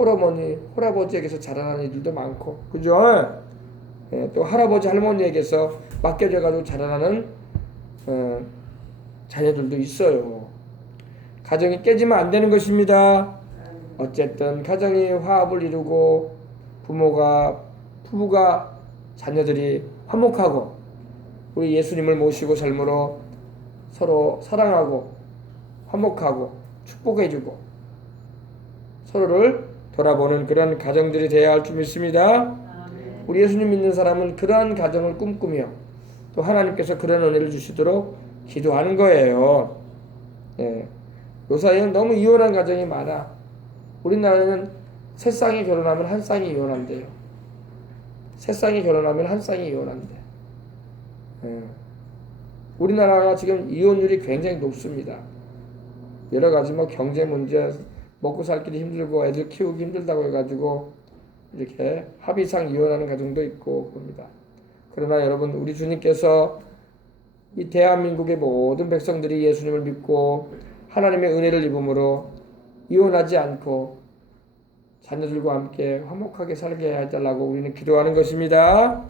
홀어머니, 홀아버지에게서 자라나는 이들도 많고, 그죠? 예, 또 할아버지, 할머니에게서 맡겨져가지고 자라나는 자녀들도 있어요. 가정이 깨지면 안 되는 것입니다. 어쨌든 가정이 화합을 이루고 부부가 자녀들이 화목하고 우리 예수님을 모시고 삶으로 서로 사랑하고 화목하고 축복해주고 서로를 돌아보는 그런 가정들이 되어야 할 줄 믿습니다. 우리 예수님 믿는 사람은 그러한 가정을 꿈꾸며 또 하나님께서 그런 은혜를 주시도록 기도하는 거예요. 예. 요사이는 너무 이혼한 가정이 많아. 우리나라는 세 쌍이 결혼하면 한 쌍이 이혼한대요. 세 쌍이 결혼하면 한 쌍이 이혼한대. 예. 우리나라가 지금 이혼율이 굉장히 높습니다. 여러 가지 뭐 경제 문제, 먹고 살기도 힘들고 애들 키우기 힘들다고 해가지고 이렇게 합의상 이혼하는 가정도 있고 봅니다. 그러나 여러분, 우리 주님께서 이 대한민국의 모든 백성들이 예수님을 믿고 하나님의 은혜를 입음으로 이혼하지 않고 자녀들과 함께 화목하게 살게 해달라고 우리는 기도하는 것입니다.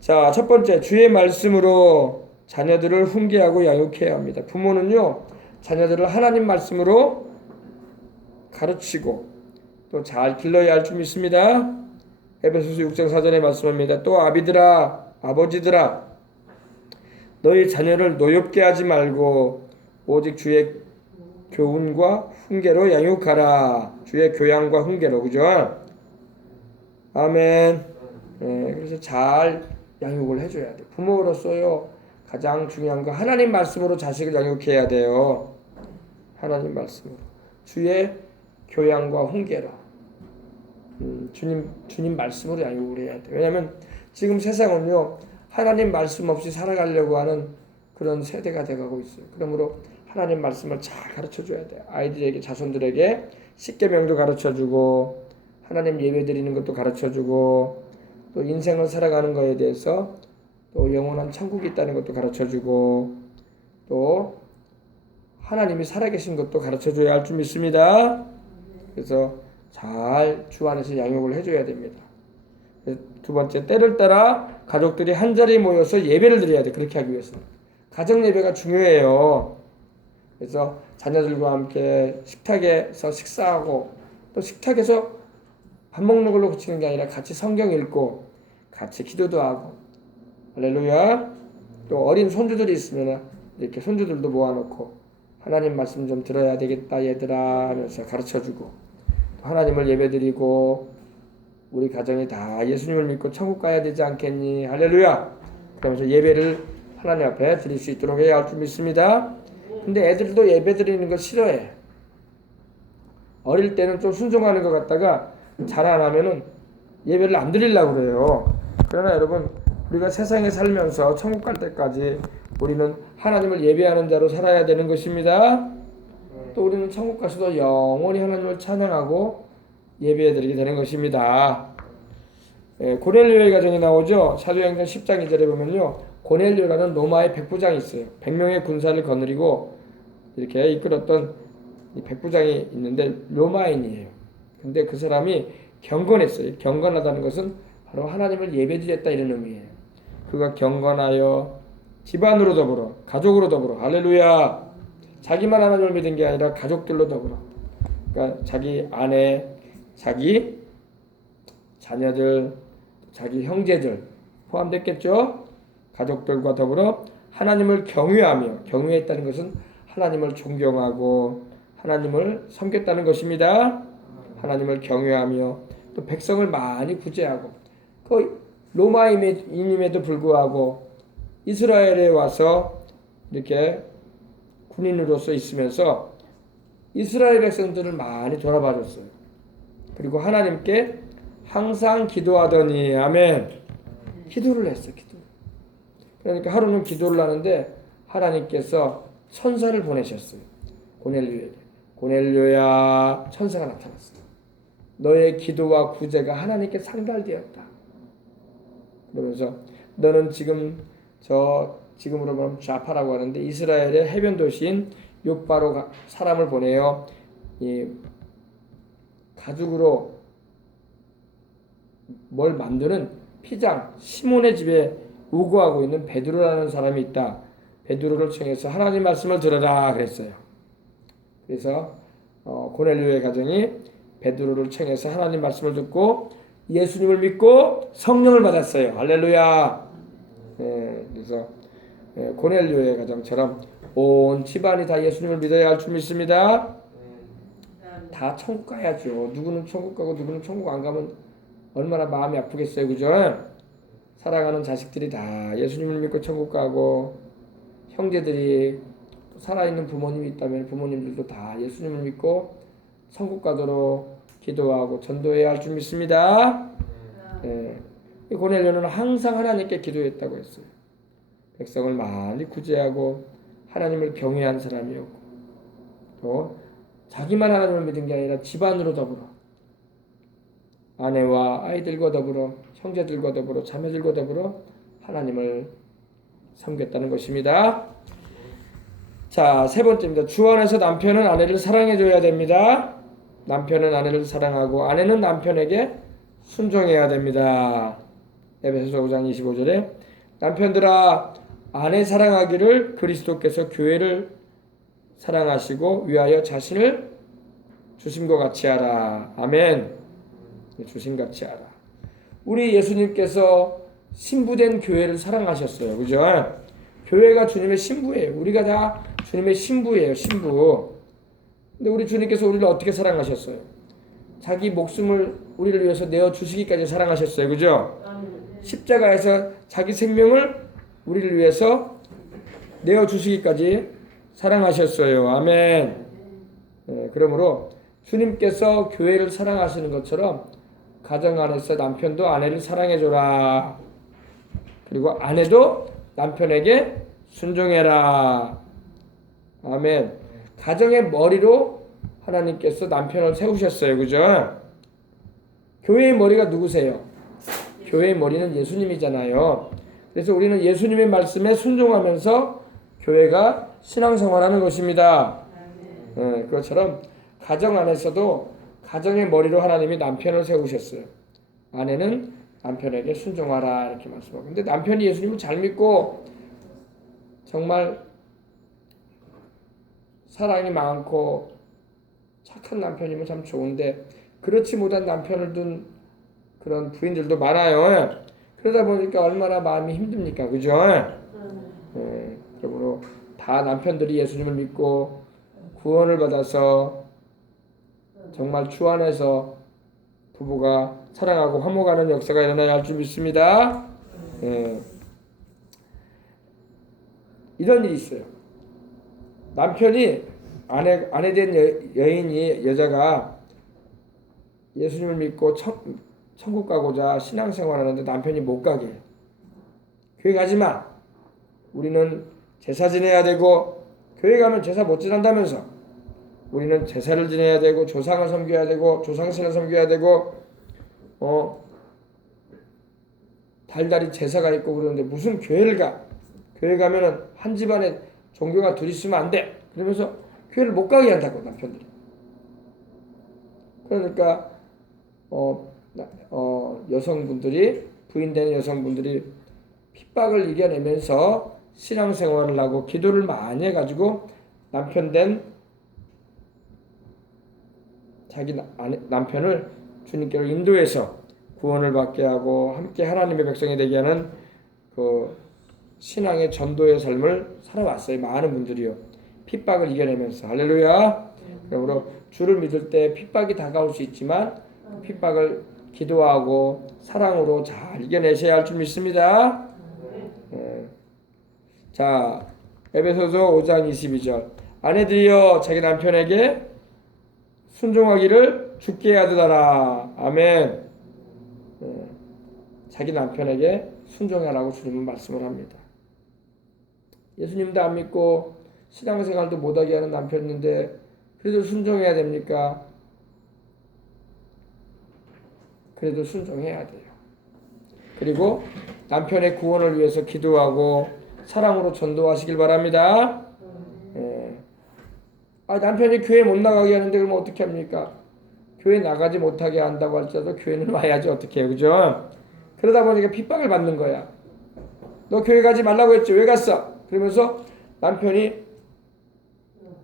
자, 첫 번째, 주의 말씀으로 자녀들을 훈계하고 양육해야 합니다. 부모는요, 자녀들을 하나님 말씀으로 가르치고 또 잘 길러야 할 줄 믿습니다. 에베소서 6장 4절의 말씀입니다. 또 아비들아, 아버지들아, 너희 자녀를 노엽게 하지 말고 오직 주의 교훈과 훈계로 양육하라. 주의 교양과 훈계로, 그죠? 아멘. 그래서 잘 양육을 해줘야 돼. 부모로서요, 가장 중요한 거 하나님 말씀으로 자식을 양육해야 돼요. 하나님 말씀으로. 주의 교양과 훈계로. 주님 말씀으로 양육을 해야 돼. 왜냐하면 지금 세상은요, 하나님 말씀 없이 살아가려고 하는 그런 세대가 돼가고 있어요. 그러므로 하나님 말씀을 잘 가르쳐줘야 돼. 아이들에게, 자손들에게 십계명도 가르쳐주고 하나님 예배드리는 것도 가르쳐주고 또 인생을 살아가는 것에 대해서 또 영원한 천국이 있다는 것도 가르쳐주고 또 하나님이 살아계신 것도 가르쳐줘야 할 줄 믿습니다. 그래서 잘 주 안에서 양육을 해줘야 됩니다. 두 번째, 때를 따라 가족들이 한자리에 모여서 예배를 드려야 돼. 그렇게 하기 위해서는 가정 예배가 중요해요. 그래서 자녀들과 함께 식탁에서 식사하고 또 식탁에서 밥 먹는 걸로 그치는 게 아니라 같이 성경 읽고 같이 기도도 하고, 할렐루야. 또 어린 손주들이 있으면 이렇게 손주들도 모아놓고 하나님 말씀 좀 들어야 되겠다 얘들아 하면서 가르쳐주고, 하나님을 예배드리고 우리 가정이 다 예수님을 믿고 천국 가야 되지 않겠니? 할렐루야. 그러면서 예배를 하나님 앞에 드릴 수 있도록 해야 할 줄 믿습니다. 근데 애들도 예배 드리는 거 싫어해. 어릴 때는 좀 순종하는 것 같다가 자라나면은 예배를 안 드리려고 그래요. 그러나 여러분, 우리가 세상에 살면서 천국 갈 때까지 우리는 하나님을 예배하는 자로 살아야 되는 것입니다. 또 우리는 천국 가서도 영원히 하나님을 찬양하고 예배해드리게 되는 것입니다. 고넬료의 가정이 나오죠. 사도행전 10장 2절에 보면요, 고넬료라는 로마의 백부장이 있어요. 100명의 군사를 거느리고 이렇게 이끌었던 이 백부장이 있는데 로마인이에요. 근데 그 사람이 경건했어요. 경건하다는 것은 바로 하나님을 예배드렸다 이런 의미예요. 그가 경건하여 집안으로 더불어 가족으로 더불어, 할렐루야, 자기만 하나님을 믿은 게 아니라 가족들로 더불어, 그러니까 자기 아내, 자기 자녀들, 자기 형제들 포함됐겠죠. 가족들과 더불어 하나님을 경외하며, 경외했다는 것은 하나님을 존경하고 하나님을 섬겼다는 것입니다. 하나님을 경외하며 또 백성을 많이 구제하고, 그 로마인임에도 불구하고 이스라엘에 와서 이렇게 군인으로서 있으면서 이스라엘 백성들을 많이 돌아봐 줬어요. 그리고 하나님께 항상 기도하더니, 아멘, 기도를 했어요. 기도. 그러니까 하루는 기도를 하는데 하나님께서 천사를 보내셨어요. 고넬료에게. 고넬료야, 천사가 나타났어요. 너의 기도와 구제가 하나님께 상달되었다. 그러면서 너는 지금으로 보면 좌파라고 하는데 이스라엘의 해변 도시인 요바로 사람을 보내어 가죽으로 뭘 만드는 피장 시몬의 집에 우거하고 있는 베드로라는 사람이 있다. 베드로를 청해서 하나님 말씀을 들어라 그랬어요. 그래서 고넬료의 가정이 베드로를 청해서 하나님 말씀을 듣고 예수님을 믿고 성령을 받았어요. 할렐루야. 그래서 고넬료의 가정처럼 온 집안이 다 예수님을 믿어야 할 줄 믿습니다. 다 천국 가야죠. 누구는 천국 가고 누구는 천국 안 가면 얼마나 마음이 아프겠어요. 그죠? 사랑하는 자식들이 다 예수님을 믿고 천국 가고, 형제들이 살아있는 부모님이 있다면 부모님들도 다 예수님을 믿고 천국 가도록 기도하고 전도해야 할 줄 믿습니다. 고넬료는 항상 하나님께 기도했다고 했어요. 백성을 많이 구제하고 하나님을 경외한 사람이었고, 또 자기만 하나님을 믿은 게 아니라 집안으로 더불어 아내와 아이들과 더불어 형제들과 더불어 자매들과 더불어 하나님을 섬겼다는 것입니다. 자, 세 번째입니다. 주 안에서 남편은 아내를 사랑해줘야 됩니다. 남편은 아내를 사랑하고 아내는 남편에게 순종해야 됩니다. 에베소서 5장 25절에 남편들아 아내 사랑하기를 그리스도께서 교회를 사랑하시고 위하여 자신을 주심과 같이 하라. 아멘. 주심같이 하라. 우리 예수님께서 신부된 교회를 사랑하셨어요. 그죠? 교회가 주님의 신부예요. 우리가 다 주님의 신부예요. 신부. 근데 우리 주님께서 우리를 어떻게 사랑하셨어요? 자기 목숨을 우리를 위해서 내어주시기까지 사랑하셨어요. 그죠? 십자가에서 자기 생명을 우리를 위해서 내어주시기까지 사랑하셨어요. 아멘. 그러므로 주님께서 교회를 사랑하시는 것처럼 가정 안에서 남편도 아내를 사랑해줘라. 그리고 아내도 남편에게 순종해라. 아멘. 가정의 머리로 하나님께서 남편을 세우셨어요. 그죠? 교회의 머리가 누구세요? 교회의 머리는 예수님이잖아요. 그래서 우리는 예수님의 말씀에 순종하면서 교회가 신앙생활하는 것입니다. 그것처럼 가정 안에서도 가정의 머리로 하나님이 남편을 세우셨어요. 아내는 남편에게 순종하라 이렇게 말씀하고. 근데 남편이 예수님을 잘 믿고 정말 사랑이 많고 착한 남편이면 참 좋은데 그렇지 못한 남편을 둔 그런 부인들도 많아요. 그러다 보니까 얼마나 마음이 힘듭니까? 그죠? 그러므로 다 남편들이 예수님을 믿고 구원을 받아서 정말 주 안에서 부부가 사랑하고 화목하는 역사가 일어나야 할 줄 믿습니다. 이런 일이 있어요. 남편이 아내 된 여인이 여자가 예수님을 믿고 천국 가고자 신앙생활하는데 남편이 못 가게 해요. 교회 가지 마. 우리는 제사 지내야 되고 교회 가면 제사 못 지낸다면서. 우리는 제사를 지내야 되고 조상을 섬겨야 되고 조상신을 섬겨야 되고 달달이 제사가 있고 그러는데 무슨 교회를 가? 교회 가면은 한 집안에 종교가 둘이 있으면 안 돼. 그러면서 교회를 못 가게 한다고 남편들이. 그러니까 여성분들이 부인되는 여성분들이 핍박을 이겨내면서 신앙생활을 하고 기도를 많이 해가지고 남편된 자기 남편을 주님께로 인도해서 구원을 받게 하고 함께 하나님의 백성이 되게 하는 그 신앙의 전도의 삶을 살아왔어요. 많은 분들이요. 핍박을 이겨내면서. 할렐루야. 그러므로 주를 믿을 때 핍박이 다가올 수 있지만 핍박을 기도하고 사랑으로 잘 이겨내셔야 할 줄 믿습니다. 자, 에베소서 5장 22절. 아내들이여 자기 남편에게 순종하기를 주께 하듯하라. 아멘. 자기 남편에게 순종하라고 주님은 말씀을 합니다. 예수님도 안 믿고 신앙생활도 못하게 하는 남편인데 그래도 순종해야 됩니까? 그래도 순종해야 돼요. 그리고 남편의 구원을 위해서 기도하고 사랑으로 전도하시길 바랍니다. 남편이 교회 못 나가게 하는데 그러면 어떻게 합니까? 교회 나가지 못하게 한다고 할지라도 교회는 와야지 어떻게 해요, 그죠? 그러다 보니까 핍박을 받는 거야. 너 교회 가지 말라고 했지, 왜 갔어? 그러면서 남편이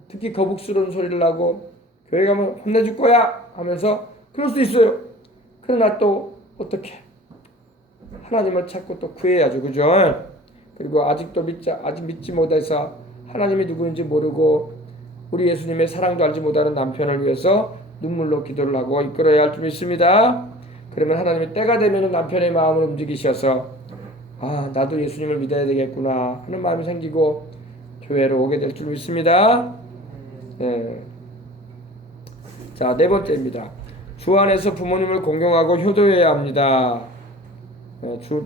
특히 거북스러운 소리를 하고 교회 가면 혼내줄 거야 하면서 그럴 수 있어요. 그러나 또 어떻게 하나님을 찾고 또 구해야죠, 그죠? 그리고 아직 믿지 못해서 하나님이 누구인지 모르고 우리 예수님의 사랑도 알지 못하는 남편을 위해서 눈물로 기도를 하고 이끌어야 할 줄 믿습니다. 그러면 하나님이 때가 되면 남편의 마음을 움직이셔서 나도 예수님을 믿어야 되겠구나 하는 마음이 생기고 교회로 오게 될 줄 믿습니다. 네. 자, 네 번째입니다. 주 안에서 부모님을 공경하고 효도해야 합니다.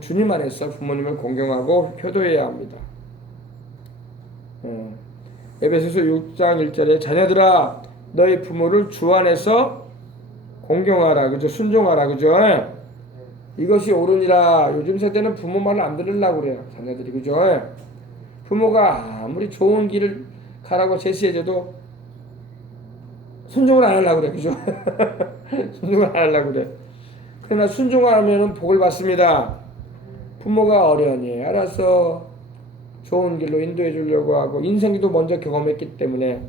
주님 안에서 부모님을 공경하고 효도해야 합니다. 에베소서 6장 1절에 자녀들아 너희 부모를 주 안에서 공경하라, 그죠? 순종하라, 그죠? 이것이 옳으니라. 요즘 세대는 부모 말을 안 들으려고 그래요, 자녀들이, 그죠? 부모가 아무리 좋은 길을 가라고 제시해줘도 순종을 안 하려고 그래, 그죠? 순종을 안 하려고 그래. 그러나 순종하면 복을 받습니다. 부모가 어련히 알아서 좋은 길로 인도해 주려고 하고 인생기도 먼저 경험했기 때문에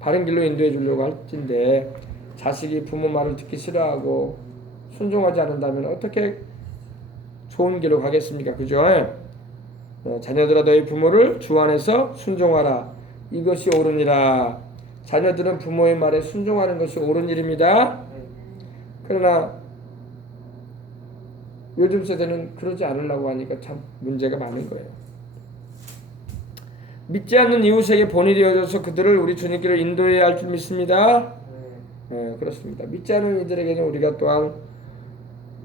바른 길로 인도해 주려고 할진데 자식이 부모 말을 듣기 싫어하고 순종하지 않는다면 어떻게 좋은 길로 가겠습니까? 그죠? 자녀들아 너희 부모를 주 안에서 순종하라. 이것이 옳으니라. 자녀들은 부모의 말에 순종하는 것이 옳은 일입니다. 그러나 요즘 세대는 그러지 않으려고 하니까 참 문제가 많은 거예요. 믿지 않는 이웃에게 본이 되어져서 그들을 우리 주님께로 인도해야 할 줄 믿습니다. 그렇습니다. 믿지 않는 이들에게는 우리가 또한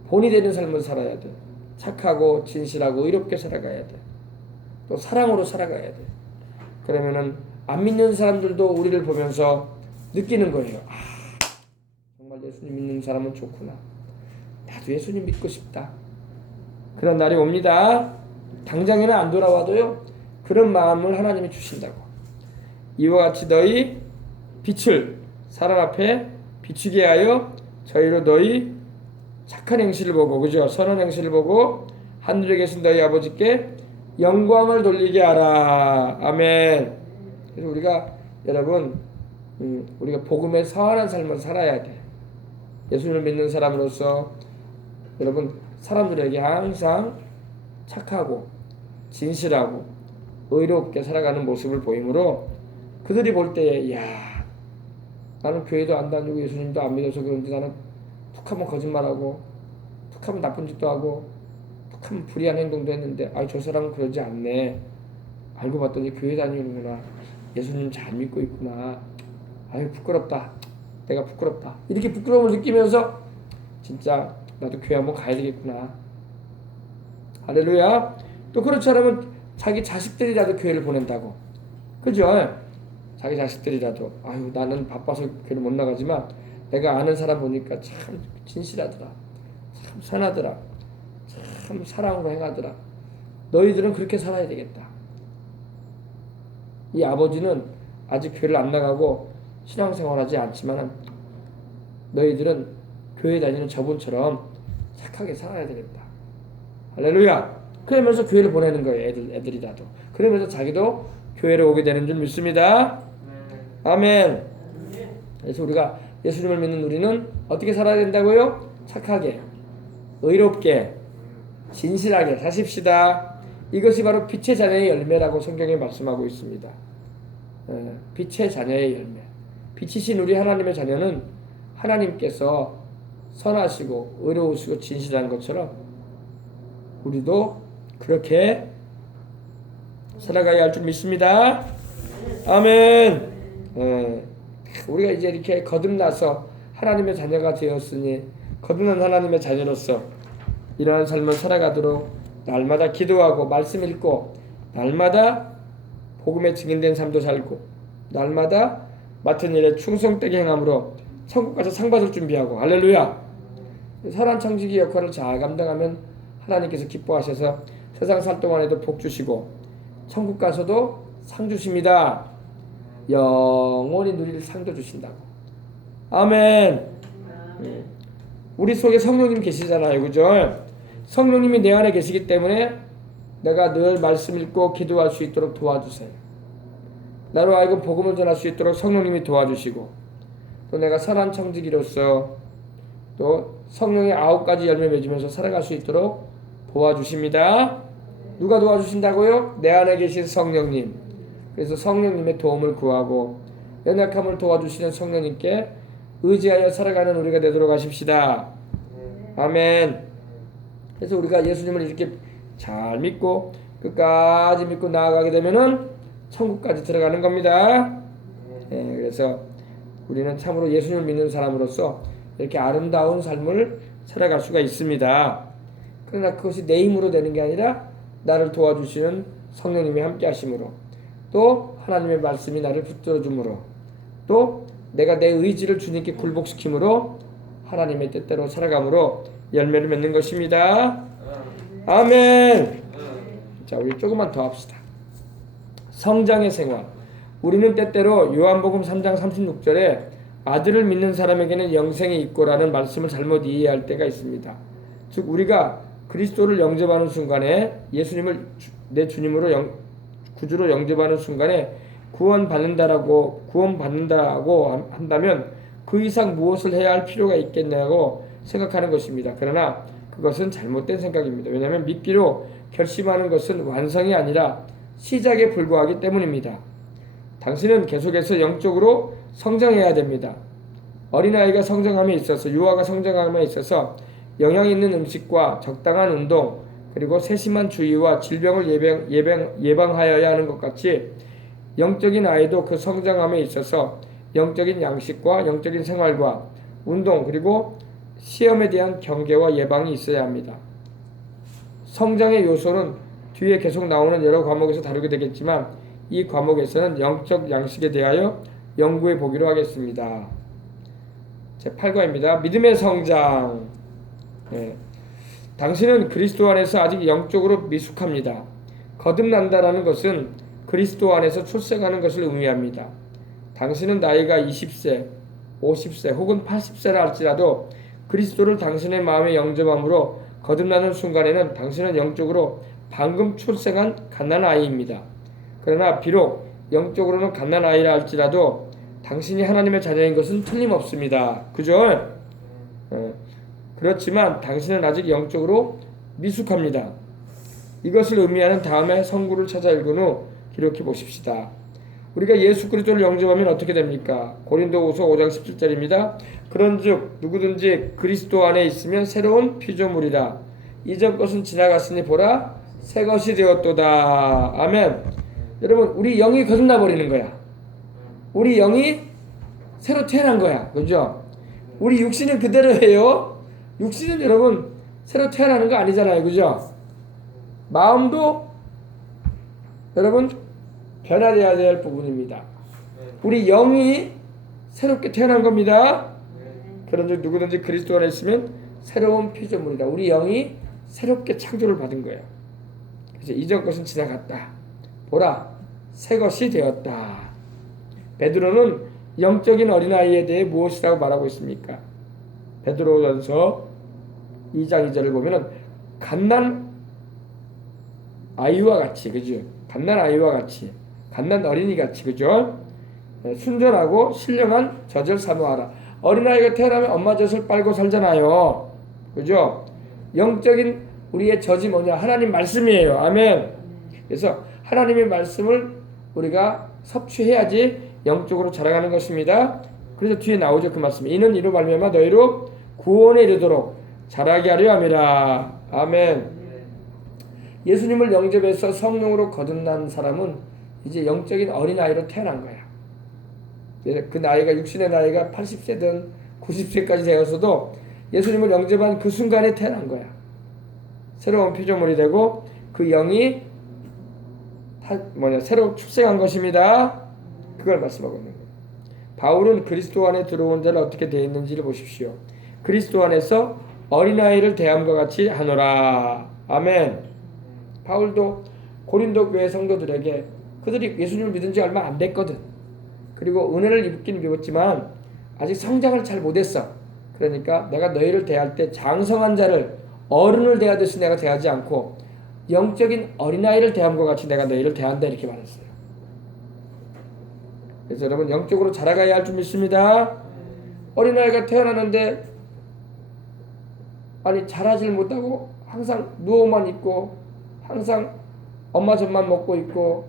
본이 되는 삶을 살아야 돼. 착하고 진실하고 의롭게 살아가야 돼. 또 사랑으로 살아가야 돼. 그러면은 안 믿는 사람들도 우리를 보면서 느끼는 거예요. 정말 예수님 믿는 사람은 좋구나. 나도 예수님 믿고 싶다. 그런 날이 옵니다. 당장에는 안 돌아와도요. 그런 마음을 하나님이 주신다고. 이와 같이 너희 빛을 사람 앞에 비추게 하여 저희로 너희 착한 행실을 보고, 그죠? 선한 행실을 보고 하늘에 계신 너희 아버지께 영광을 돌리게 하라. 아멘. 그래서 우리가 여러분 우리가 복음에 서한한 삶을 살아야 돼. 예수님을 믿는 사람으로서 여러분 사람들에게 항상 착하고 진실하고 의롭게 살아가는 모습을 보이므로 그들이 볼 때에 야 나는 교회도 안 다니고 예수님도 안 믿어서 그런데 나는 툭하면 거짓말하고 툭하면 나쁜 짓도 하고 툭하면 불의한 행동도 했는데 저 사람은 그러지 않네. 알고 봤더니 교회 다니는구나. 예수님 잘 믿고 있구나. 부끄럽다. 내가 부끄럽다. 이렇게 부끄러움을 느끼면서 진짜 나도 교회 한번 가야 되겠구나. 할렐루야. 또 그렇지 않으면 자기 자식들이라도 교회를 보낸다고. 그죠? 자기 자식들이라도 나는 바빠서 교회를 못 나가지만 내가 아는 사람 보니까 참 진실하더라. 참 선하더라. 참 사랑으로 행하더라. 너희들은 그렇게 살아야 되겠다. 이 아버지는 아직 교회를 안 나가고 신앙생활하지 않지만 너희들은 교회 다니는 저분처럼 착하게 살아야 되겠다. 할렐루야. 그러면서 교회를 보내는 거예요. 애들이라도. 그러면서 자기도 교회를 오게 되는 줄 믿습니다. 아멘. 그래서 우리가 예수님을 믿는 우리는 어떻게 살아야 된다고요? 착하게, 의롭게, 진실하게 사십시다. 이것이 바로 빛의 자녀의 열매라고 성경에 말씀하고 있습니다. 빛의 자녀의 열매. 빛이신 우리 하나님의 자녀는 하나님께서 선하시고 의로우시고 진실한 것처럼 우리도 그렇게 살아가야 할 줄 믿습니다. 아멘. 우리가 이제 이렇게 거듭나서 하나님의 자녀가 되었으니 거듭난 하나님의 자녀로서 이러한 삶을 살아가도록 날마다 기도하고 말씀 읽고 날마다 복음에 증인된 삶도 살고 날마다 맡은 일에 충성되게 행함으로 천국 가서 상 받을 준비하고 할렐루야. 선한 청지기 역할을 잘 감당하면 하나님께서 기뻐하셔서 세상 살 동안에도 복 주시고 천국 가서도 상 주십니다. 영원히 누릴 상도 주신다고. 아멘. 우리 속에 성령님 계시잖아요. 그죠? 성령님이 내 안에 계시기 때문에 내가 늘 말씀 읽고 기도할 수 있도록 도와주세요. 나로 하여금 복음을 전할 수 있도록 성령님이 도와주시고, 또 내가 선한 청지기로서 또 성령의 9가지 열매 맺으면서 살아갈 수 있도록 도와주십니다. 누가 도와주신다고요? 내 안에 계신 성령님. 그래서 성령님의 도움을 구하고 연약함을 도와주시는 성령님께 의지하여 살아가는 우리가 되도록 하십시다. 아멘. 그래서 우리가 예수님을 이렇게 잘 믿고 끝까지 믿고 나아가게 되면은 천국까지 들어가는 겁니다. 그래서 우리는 참으로 예수님을 믿는 사람으로서 이렇게 아름다운 삶을 살아갈 수가 있습니다. 그러나 그것이 내 힘으로 되는 게 아니라 나를 도와주시는 성령님이 함께 하심으로, 또 하나님의 말씀이 나를 붙들어 줌으로, 또 내가 내 의지를 주님께 굴복시킴으로 하나님의 뜻대로 살아감으로 열매를 맺는 것입니다. 아멘. 자, 우리 조금만 더 합시다. 성장의 생활. 우리는 때때로 요한복음 3장 36절에 아들을 믿는 사람에게는 영생이 있고라는 말씀을 잘못 이해할 때가 있습니다. 즉 우리가 그리스도를 영접하는 순간에, 예수님을 내 주님으로 구주로 영접하는 순간에 구원받는다고 한다면 그 이상 무엇을 해야 할 필요가 있겠냐고 생각하는 것입니다. 그러나 그것은 잘못된 생각입니다. 왜냐하면 믿기로 결심하는 것은 완성이 아니라 시작에 불과하기 때문입니다. 당신은 계속해서 영적으로 성장해야 됩니다. 어린아이가 성장함에 있어서, 유아가 성장함에 있어서 영양 있는 음식과 적당한 운동, 그리고 세심한 주의와 질병을 예방하여야 하는 것 같이 영적인 아이도 그 성장함에 있어서 영적인 양식과 영적인 생활과 운동, 그리고 시험에 대한 경계와 예방이 있어야 합니다. 성장의 요소는 뒤에 계속 나오는 여러 과목에서 다루게 되겠지만 이 과목에서는 영적 양식에 대하여 연구해 보기로 하겠습니다. 제 8과입니다. 믿음의 성장. 당신은 그리스도 안에서 아직 영적으로 미숙합니다. 거듭난다라는 것은 그리스도 안에서 출생하는 것을 의미합니다. 당신은 나이가 20세, 50세 혹은 80세라 할지라도 그리스도를 당신의 마음에 영접함으로 거듭나는 순간에는 당신은 영적으로 방금 출생한 갓난아이입니다. 그러나 비록 영적으로는 갓난아이라 할지라도 당신이 하나님의 자녀인 것은 틀림없습니다. 그죠? 그렇지만 당신은 아직 영적으로 미숙합니다. 이것을 의미하는 다음에 성구를 찾아 읽은 후 기록해 보십시다. 우리가 예수 그리스도를 영접하면 어떻게 됩니까? 고린도후서 5장 17절입니다. 그런즉 누구든지 그리스도 안에 있으면 새로운 피조물이라. 이전 것은 지나갔으니 보라 새 것이 되었도다. 아멘. 여러분, 우리 영이 거듭나 버리는 거야. 우리 영이 새로 태어난 거야. 그죠? 우리 육신은 그대로예요. 육신은 여러분 새로 태어나는 거 아니잖아요. 그죠? 마음도 여러분 변화되어야 될 부분입니다. 우리 영이 새롭게 태어난 겁니다. 그런즉 누구든지 그리스도 안에 있으면 새로운 피조물이다. 우리 영이 새롭게 창조를 받은 거예요. 그래서 이전 것은 지나갔다. 보라 새 것이 되었다. 베드로는 영적인 어린아이에 대해 무엇이라고 말하고 있습니까? 베드로전서 2장 2절을 보면은 갓난 아이와 같이, 그죠? 갓난 아이와 같이, 갓난 어린이 같이, 그죠? 순전하고 신령한 젖을 사모하라. 어린아이가 태어나면 엄마 젖을 빨고 살잖아요. 그죠? 영적인 우리의 젖이 뭐냐? 하나님 말씀이에요. 아멘. 그래서 하나님의 말씀을 우리가 섭취해야지 영적으로 자라가는 것입니다. 그래서 뒤에 나오죠. 그 말씀. 이는 이로 말미암아 너희로 구원에 이르도록 자라게 하려 함이라. 아멘. 예수님을 영접해서 성령으로 거듭난 사람은 이제 영적인 어린아이로 태어난 거야. 그 나이가 육신의 나이가 80세든 90세까지 되었어도 예수님을 영접한 그 순간에 태어난 거야. 새로운 피조물이 되고 그 영이 새로 출생한 것입니다. 그걸 말씀하고 있는 거예요. 바울은 그리스도 안에 들어온 자를 어떻게 대했는지를 보십시오. 그리스도 안에서 어린아이를 대함과 같이 하노라. 아멘. 바울도 고린도 교회 성도들에게, 그들이 예수님을 믿은 지 얼마 안 됐거든. 그리고 은혜를 입긴 입었지만 아직 성장을 잘 못했어. 그러니까 내가 너희를 대할 때 장성한 자를 어른을 대하듯이 내가 대하지 않고 영적인 어린아이를 대함과 같이 내가 너희를 대한다 이렇게 말했어요. 그래서 여러분 영적으로 자라가야 할 줄 믿습니다. 어린아이가 태어나는데 아니 자라질 못하고 항상 누워만 있고 항상 엄마 젖만 먹고 있고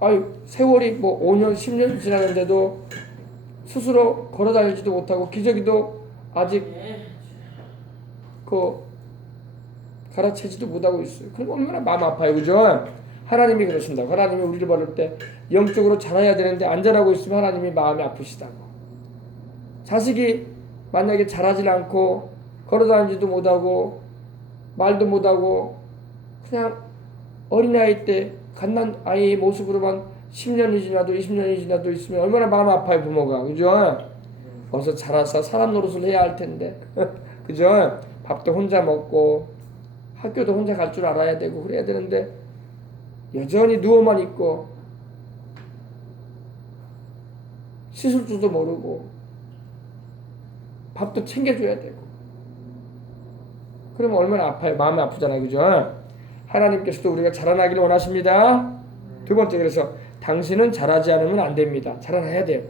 아유 세월이 뭐 5년 10년 지나는데도 스스로 걸어다니지도 못하고 기저귀도 아직 그 갈아채지도 못하고 있어요. 그럼 얼마나 마음 아파요. 그죠? 하나님이 그러신다고. 하나님이 우리를 버릴 때 영적으로 자라야 되는데 안 자라고 있으면 하나님이 마음이 아프시다고. 자식이 만약에 자라질 않고 걸어다니지도 못하고 말도 못하고 그냥 어린아이 때 갓난 아이의 모습으로만 10년이 지나도 20년이 지나도 있으면 얼마나 마음 아파요. 부모가. 그죠? 어서 자라서 사람 노릇을 해야 할 텐데 그죠? 밥도 혼자 먹고 학교도 혼자 갈 줄 알아야 되고 그래야 되는데 여전히 누워만 있고 씻을 줄도 모르고 밥도 챙겨줘야 되고 그러면 얼마나 아파요. 마음이 아프잖아요. 그죠? 하나님께서도 우리가 자라나기를 원하십니다. 두 번째, 그래서 당신은 자라지 않으면 안 됩니다. 자라나야 돼요.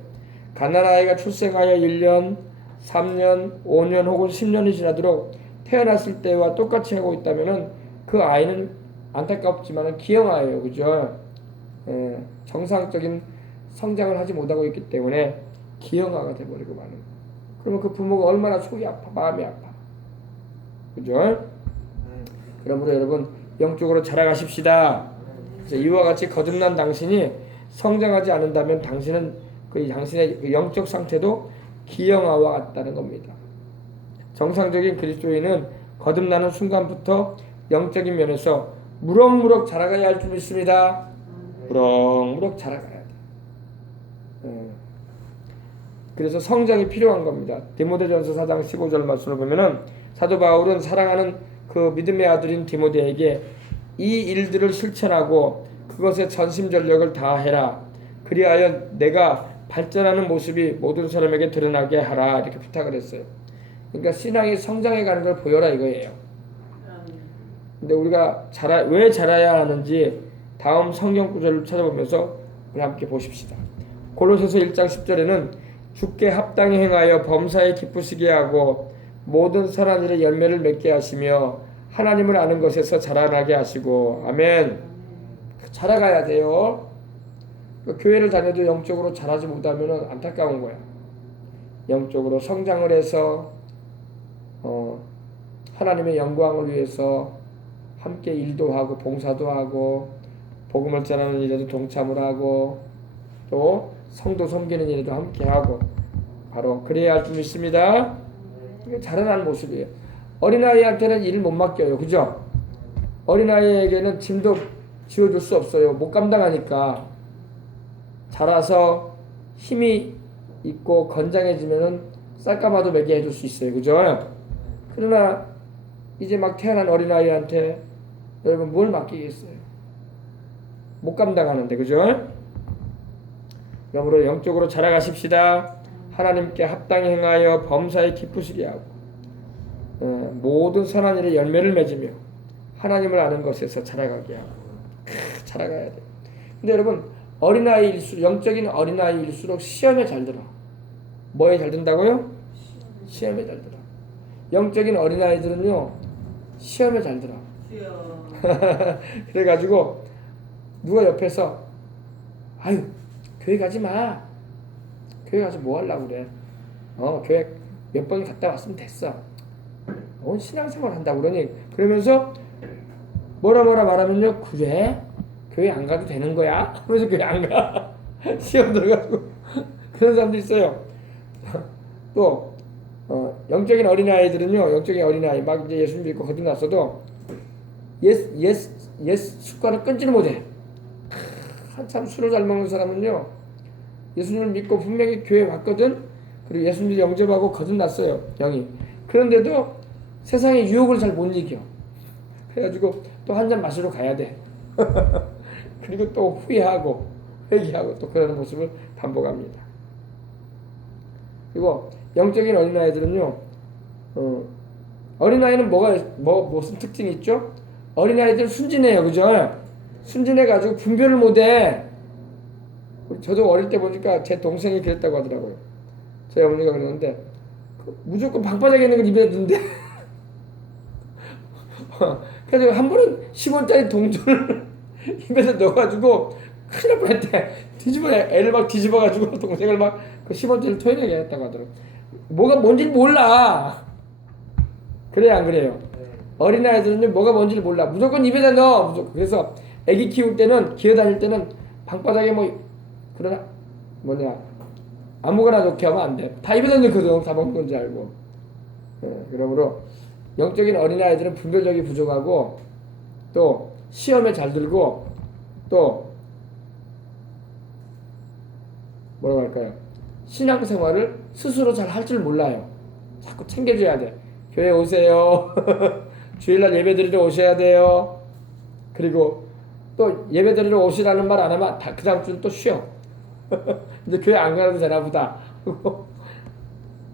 갓난아이가 출생하여 1년, 3년, 5년 혹은 10년이 지나도록 태어났을 때와 똑같이 하고 있다면 그 아이는 안타깝지만 기형아예요. 그죠? 정상적인 성장을 하지 못하고 있기 때문에 기형아가 돼버리고 마는. 그러면 그 부모가 얼마나 속이 아파, 마음이 아파. 그죠? 그러므로 여러분 영적으로 자라가십시다. 그래서 이와 같이 거듭난 당신이 성장하지 않는다면 당신은 당신의 그 영적 상태도 기형아와 같다는 겁니다. 정상적인 그리스도인은 거듭나는 순간부터 영적인 면에서 무럭무럭 자라가야 할 줄 믿습니다. 무럭무럭 자라가야 돼. 그래서 성장이 필요한 겁니다. 디모데전서 4장 15절 말씀을 보면은 사도 바울은 사랑하는 그 믿음의 아들인 디모데에게 이 일들을 실천하고 그것에 전심전력을 다해라. 그리하여 내가 발전하는 모습이 모든 사람에게 드러나게 하라. 이렇게 부탁을 했어요. 그러니까 신앙이 성장해 가는 걸 보여라 이거예요. 근데 우리가 왜 자라야 하는지 다음 성경 구절을 찾아보면서 우리 함께 보십시다. 골로새서 1장 10절에는 주께 합당히 행하여 범사에 기쁘시게 하고 모든 선한 일에 열매를 맺게 하시며 하나님을 아는 것에서 자라나게 하시고 아멘. 자라가야 돼요. 교회를 다녀도 영적으로 자라지 못하면 안타까운 거야. 영적으로 성장을 해서 하나님의 영광을 위해서 함께 일도 하고 봉사도 하고 복음을 전하는 일에도 동참을 하고 또 성도 섬기는 일에도 함께 하고 바로 그래야 할 줄 믿습니다. 이게 자라나는 모습이에요. 어린아이한테는 일을 못 맡겨요. 그죠? 어린아이에게는 짐도 지어줄 수 없어요. 못 감당하니까. 자라서 힘이 있고 건장해지면은 쌀가마도 먹게 해줄 수 있어요. 그죠? 그러나 이제 막 태어난 어린아이한테 여러분 뭘 맡기겠어요? 못 감당하는데. 그죠? 그러므로 영적으로 자라가십시다. 하나님께 합당히 행하여 범사에 기쁘시게 하고 모든 선한 일에 열매를 맺으며 하나님을 아는 것에서 자라가게 하고 자라가야 돼요. 근데 여러분 어린아이일수록 영적인 어린아이일수록 시험에 잘 들어. 뭐에 잘 든다고요? 시험에 잘 들어. 영적인 어린아이들은요 시험에 잘 들어. 그래가지고 누가 옆에서 아유 교회 가지 마. 교회 가서 뭐 하려고 그래. 교회 몇 번 갔다 왔으면 됐어. 신앙생활 한다고 그러니 그러면서 뭐라 말하면요 그래? 교회 안 가도 되는 거야? 그래서 교회 안 가. 시험 들어가고 그런 사람도 있어요. 또 영적인 어린아이들은요 영적인 어린아이 막 이제 예수 믿고 거듭났어도 옛 습관을 끊지는 못해. 한참 술을 잘 먹는 사람은요 예수님을 믿고 분명히 교회 왔거든. 그리고 예수님을 영접하고 거듭났어요 영이. 그런데도 세상의 유혹을 잘 못 이겨. 그래가지고 또 한 잔 마시러 가야 돼. 그리고 또 후회하고 회개하고 또 그러는 모습을 반복합니다. 그리고 영적인 어린아이들은요, 어린아이는 무슨 특징이 있죠? 어린아이들은 순진해요, 그죠? 순진해가지고 분별을 못해. 저도 어릴 때 보니까 제 동생이 그랬다고 하더라고요. 저희 어머니가 그러는데 무조건 방바닥에 있는 걸 입에 넣는데 그래서 한 번은 10원짜리 동전을 입에서 넣어가지고 큰일 날 뻔했대. 애를 막 뒤집어가지고 동생을 막 그 10원짜리 토해내게 했다고 하더라고요. 뭐가 뭔지 몰라. 그래요, 안 그래요? 어린아이들은 뭐가 뭔지를 몰라. 무조건 입에다 넣어. 무조건. 그래서 애기 키울 때는, 기어다닐 때는 방바닥에 그러나, 아무거나 넣게 하면 안 돼. 다 입에다 넣거든. 다 먹는 건지 알고. 그러므로 영적인 어린아이들은 분별력이 부족하고, 또 시험에 잘 들고, 또 뭐라고 할까요? 신앙생활을 스스로 잘 할 줄 몰라요. 자꾸 챙겨줘야 돼. 교회 오세요. 주일날 예배 드리러 오셔야 돼요. 그리고 또 예배 드리러 오시라는 말 안 하면 그 다음 주는 또 쉬어. 이제 교회 안 가도 되나 보다.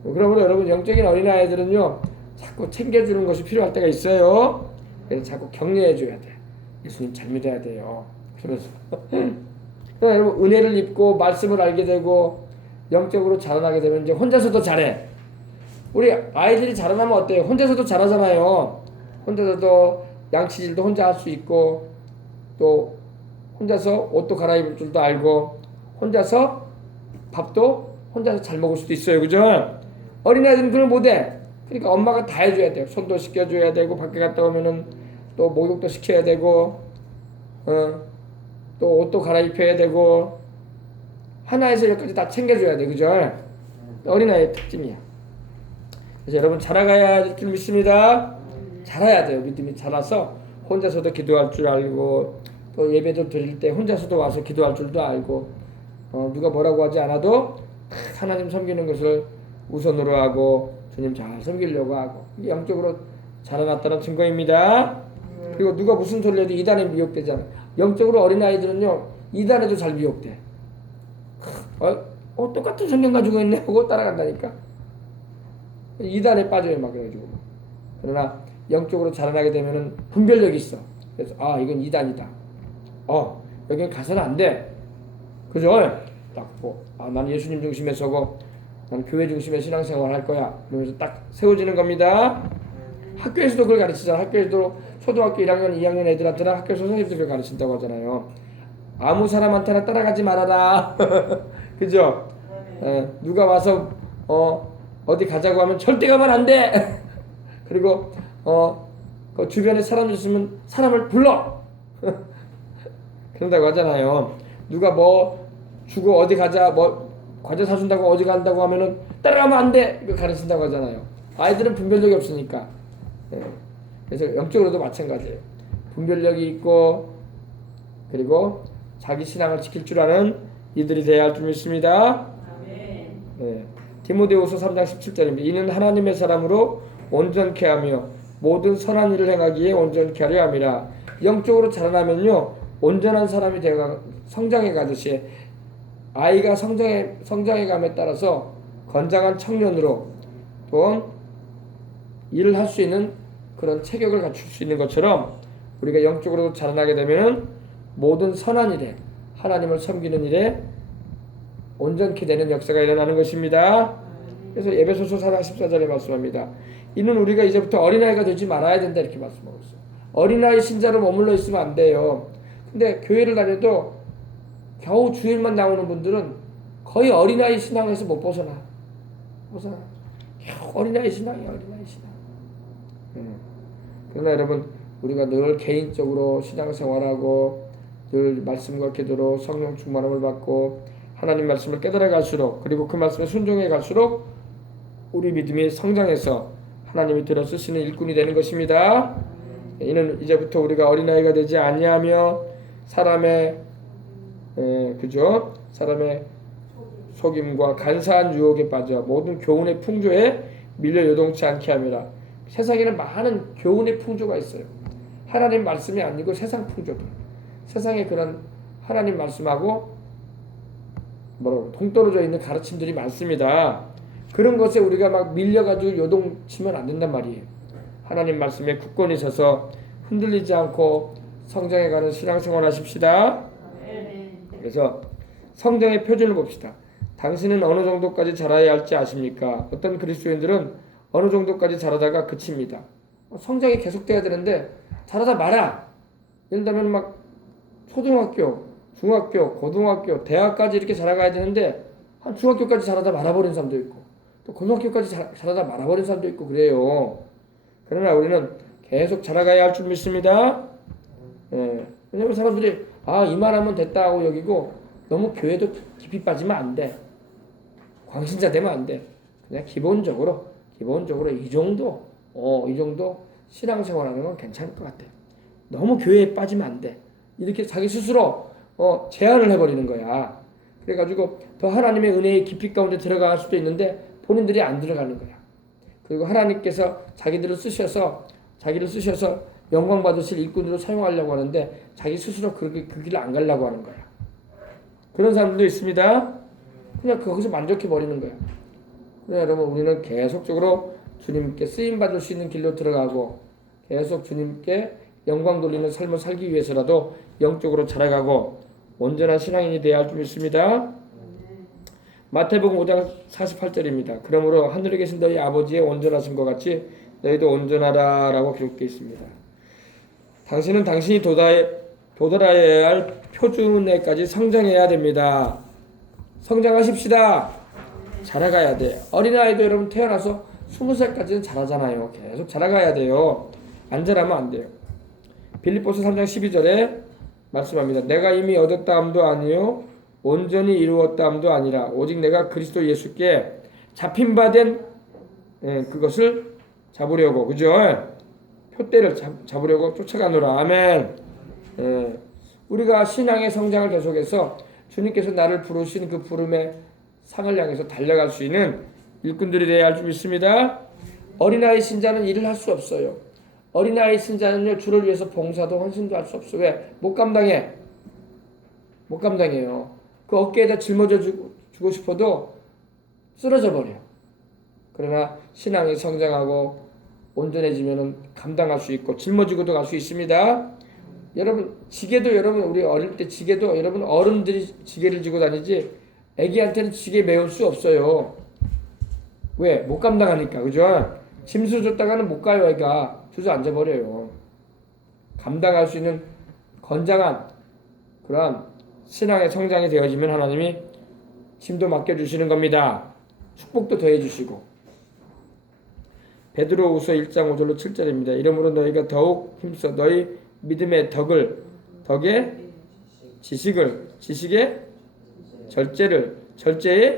그러므로 여러분, 영적인 어린아이들은요, 자꾸 챙겨주는 것이 필요할 때가 있어요. 그래서 자꾸 격려해줘야 돼. 예수님 잘 믿어야 돼요. 그러면서. 여러분, 은혜를 입고 말씀을 알게 되고 영적으로 자라나게 되면 이제 혼자서도 잘해. 우리 아이들이 자라나면 어때요? 혼자서도 잘하잖아요. 혼자서도 양치질도 혼자 할 수 있고, 또 혼자서 옷도 갈아입을 줄도 알고, 혼자서 밥도 혼자서 잘 먹을 수도 있어요. 그죠? 어린아이들은 그걸 못해. 그러니까 엄마가 다 해줘야 돼요. 손도 씻겨줘야 되고, 밖에 갔다 오면은 또 목욕도 시켜야 되고, 또 옷도 갈아입혀야 되고, 하나에서 열까지 다 챙겨줘야 돼. 그죠? 어린아이의 특징이야. 그래서 여러분, 자라가야 할 줄 믿습니다. 자라야 돼요. 믿음이 자라서 혼자서도 기도할 줄 알고, 또 예배도 드릴 때 혼자서도 와서 기도할 줄도 알고, 누가 뭐라고 하지 않아도 하나님 섬기는 것을 우선으로 하고 주님 잘 섬기려고 하고, 영적으로 자라났다는 증거입니다. 그리고 누가 무슨 소리 해도 이단에 미혹되잖아요. 영적으로 어린아이들은요, 이단에도 잘 미혹돼. 똑같은 성경 가지고 있네 하고 따라간다니까. 이단에 빠져요, 막. 그래가지고. 그러나 영적으로 자라나게 되면은 분별력이 있어. 그래서 이건 이단이다. 여긴 가서는 안 돼. 그죠? 딱 나는 예수님 중심에 서고 나는 교회 중심의 신앙생활 할 거야. 그러면서 딱 세워지는 겁니다. 학교에서도 그걸 가르치잖아. 학교에서도 초등학교 1학년, 2학년 애들한테는 학교 선생님들이 그걸 가르친다고 하잖아요. 아무 사람한테나 따라가지 말아라. 그죠? 누가 와서 어디 가자고 하면 절대 가면 안 돼. 그리고 그 주변에 사람이 있으면 사람을 불러. 그런다고 하잖아요. 누가 주고 어디 가자, 과자 사준다고 어디 간다고 하면은 따라가면 안 돼. 이거 가르친다고 하잖아요. 아이들은 분별력이 없으니까. 그래서 영적으로도 마찬가지예요. 분별력이 있고, 그리고 자기 신앙을 지킬 줄 아는 이들이 되어야 할 줄 믿습니다. 네. 디모데후서 3장 17절입니다. 이는 하나님의 사람으로 온전케 하며 모든 선한 일을 행하기에 온전케 하려 함이라. 영적으로 자라나면요, 온전한 사람이 되어 성장해 가듯이, 아이가 성장해 감에 따라서 건장한 청년으로 또 일을 할 수 있는 그런 체격을 갖출 수 있는 것처럼, 우리가 영적으로 자라나게 되면 모든 선한 일에, 하나님을 섬기는 일에 온전케 되는 역사가 일어나는 것입니다. 그래서 에베소서 4장 14절에 말씀합니다. 이는 우리가 이제부터 어린아이가 되지 말아야 된다, 이렇게 말씀하고 있어요. 어린아이 신자로 머물러 있으면 안 돼요. 근데 교회를 다녀도 겨우 주일만 나오는 분들은 거의 어린아이 신앙에서 못 벗어나. 겨우 어린아이 신앙이야, 어린아이 신앙. 그러나 여러분, 우리가 늘 개인적으로 신앙생활하고 늘 말씀과 기도로 성령 충만함을 받고 하나님 말씀을 깨달아 갈수록, 그리고 그 말씀에 순종해 갈수록 우리 믿음이 성장해서 하나님이 들어 쓰시는 일꾼이 되는 것입니다. 이는 이제부터 우리가 어린아이가 되지 아니하며 사람의 속임과 간사한 유혹에 빠져 모든 교훈의 풍조에 밀려 요동치 않게 함이라. 세상에는 많은 교훈의 풍조가 있어요. 하나님 말씀이 아니고 세상 풍조들, 세상에 그런 하나님 말씀하고 동떨어져 있는 가르침들이 많습니다. 그런 것에 우리가 막 밀려가지고 요동치면 안 된단 말이에요. 하나님 말씀에 굳건히 서서 흔들리지 않고 성장해가는 신앙생활 하십시다. 그래서 성장의 표준을 봅시다. 당신은 어느 정도까지 자라야 할지 아십니까? 어떤 그리스도인들은 어느 정도까지 자라다가 그칩니다. 성장이 계속돼야 되는데 자라다 말아. 예를 들면 막 초등학교, 중학교, 고등학교, 대학까지 이렇게 자라가야 되는데 한 중학교까지 자라다 말아버린 사람도 있고 또 고등학교까지 자라다 말아버린 사람도 있고 그래요. 그러나 우리는 계속 자라가야 할 줄 믿습니다. 예. 왜냐면 사람들이 이만하면 됐다 하고 여기고 너무 교회도 깊이 빠지면 안 돼. 광신자 되면 안 돼. 그냥 기본적으로 이 정도 신앙생활하는 건 괜찮을 것 같아. 너무 교회에 빠지면 안 돼. 이렇게 자기 스스로 제한을 해버리는 거야. 그래가지고 더 하나님의 은혜의 깊이 가운데 들어갈 수도 있는데 본인들이 안 들어가는 거야. 그리고 하나님께서 자기를 쓰셔서 영광 받으실 일꾼으로 사용하려고 하는데 자기 스스로 그 길을 안 가려고 하는 거야. 그런 사람들도 있습니다. 그냥 거기서 만족해 버리는 거야. 그래 여러분 우리는 계속적으로 주님께 쓰임 받을 수 있는 길로 들어가고 계속 주님께 영광 돌리는 삶을 살기 위해서라도 영적으로 자라가고 온전한 신앙인이 되어야 할 줄 믿습니다. 마태복음 5장 48절입니다. 그러므로 하늘에 계신 너희 아버지의 온전하심과 같이 너희도 온전하라 라고 기록되어 있습니다. 당신은 당신이 도달해야 할 표준에까지 성장해야 됩니다. 성장하십시다. 자라가야 돼요. 어린아이도 여러분 태어나서 20살까지는 자라잖아요. 계속 자라가야 돼요. 안 자라면 안 돼요. 빌립보서 3장 12절에 말씀합니다. 내가 이미 얻었다 함도 아니요 온전히 이루었다 함도 아니라 오직 내가 그리스도 예수께 잡힌 바 된 그것을 잡으려고 그죠? 표대를 잡으려고 쫓아가노라. 아멘. 우리가 신앙의 성장을 계속해서 주님께서 나를 부르신 그 부름의 상을 향해서 달려갈 수 있는 일꾼들이 되어야 할 줄 믿습니다. 어린아이 신자는 일을 할 수 없어요. 어린아이 신자는요 주를 위해서 봉사도 헌신도 할 수 없어. 왜? 못 감당해. 못 감당해요. 그 어깨에다 짊어져 주고 싶어도 쓰러져 버려요. 그러나 신앙이 성장하고 온전해지면은 감당할 수 있고 짊어지고도 갈 수 있습니다. 여러분 지게도 여러분 우리 어릴 때 지게도 여러분 어른들이 지게를 지고 다니지 애기한테는 지게 메울 수 없어요. 왜? 못 감당하니까. 그죠? 짐수 줬다가는 못 가요. 애가 주저앉아 버려요. 감당할 수 있는 건장한 그러한 신앙의 성장이 되어지면 하나님이 힘도 맡겨주시는 겁니다. 축복도 더해주시고. 베드로후서 1장 5절로 7절입니다. 이러므로 너희가 더욱 힘써 너희 믿음의 덕의 지식의 절제의